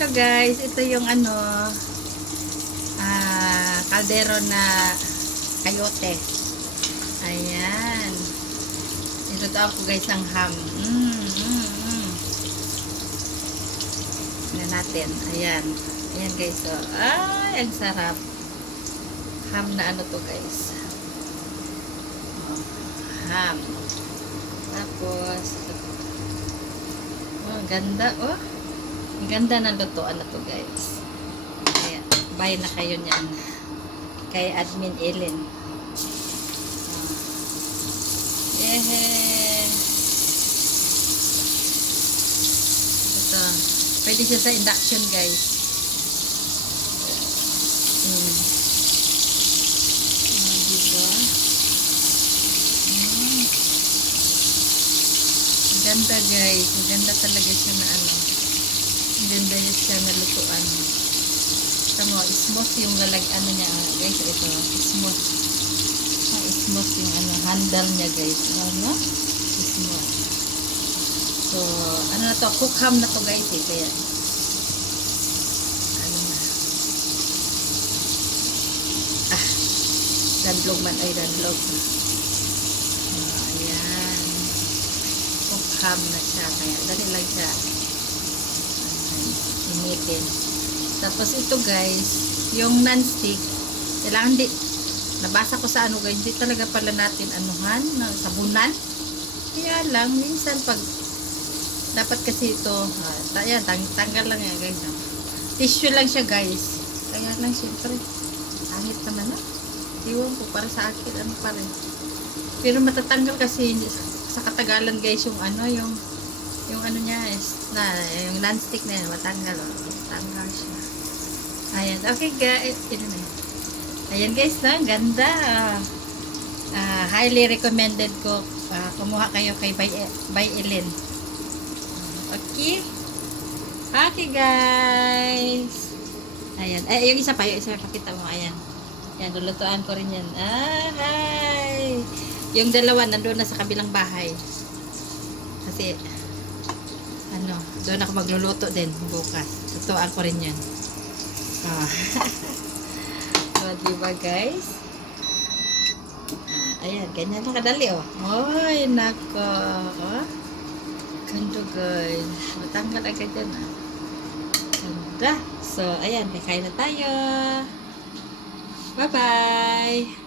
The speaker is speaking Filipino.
Hello guys, ito yung kaldero na kayote. Ayan. Ito ako guys ng ham. Tingnan natin. Ayan. Ayan guys. So, ay, ang sarap. Ham na ano to guys. Oh, ham. Tapos, oh, ganda. Oh, ang ganda ng lutoan na to guys. Ayan. Buy na kayo niyan. Kay Admin Ellen. Ito. Pwede siya sa induction guys. Diba? Ganda guys. Ganda talaga siya na ganda siya na lutuan. Tama, smooth yung niya guys. Ito, smooth. Smooth yung handle niya guys. Smooth. So, na to, cook ham na to guys eh. Kaya, danlog man ay danlog. Ayan. Cook ham na siya. Kaya, dali lang siya. Initin. Tapos ito guys, yung non-stick, kailangan nabasa ko sa guys, hindi talaga pala natin sabunan. Kaya lang, minsan pag dapat kasi ito, ayan, tanggal lang yan guys. Tissue lang siya guys. Kaya lang syempre, angit naman Iwan ko, para sa akin, pa rin. Pero matatanggal kasi sa katagalan guys, yung niya is yung non-stick na yan, matanggal matanggal siya. Ayan, okay guys, ayan guys, ganda. Highly recommended ko, kumuha kayo kay by Ellen. Okay? Okay guys. Ayan, yung isa pa, pakita mo, ayan. Ayan, lulutuan ko rin yan. Hi! Yung dalawa, nandun na sa kabilang bahay. Kasi, doon ako magluluto din bukas. Tutuan ko rin yan. So, diba guys? Ayan, ganyan lang kadali Ay, nako. Ganda guys. Matanggal agad yan Ganda. So, ayan, kakain na tayo. Bye-bye.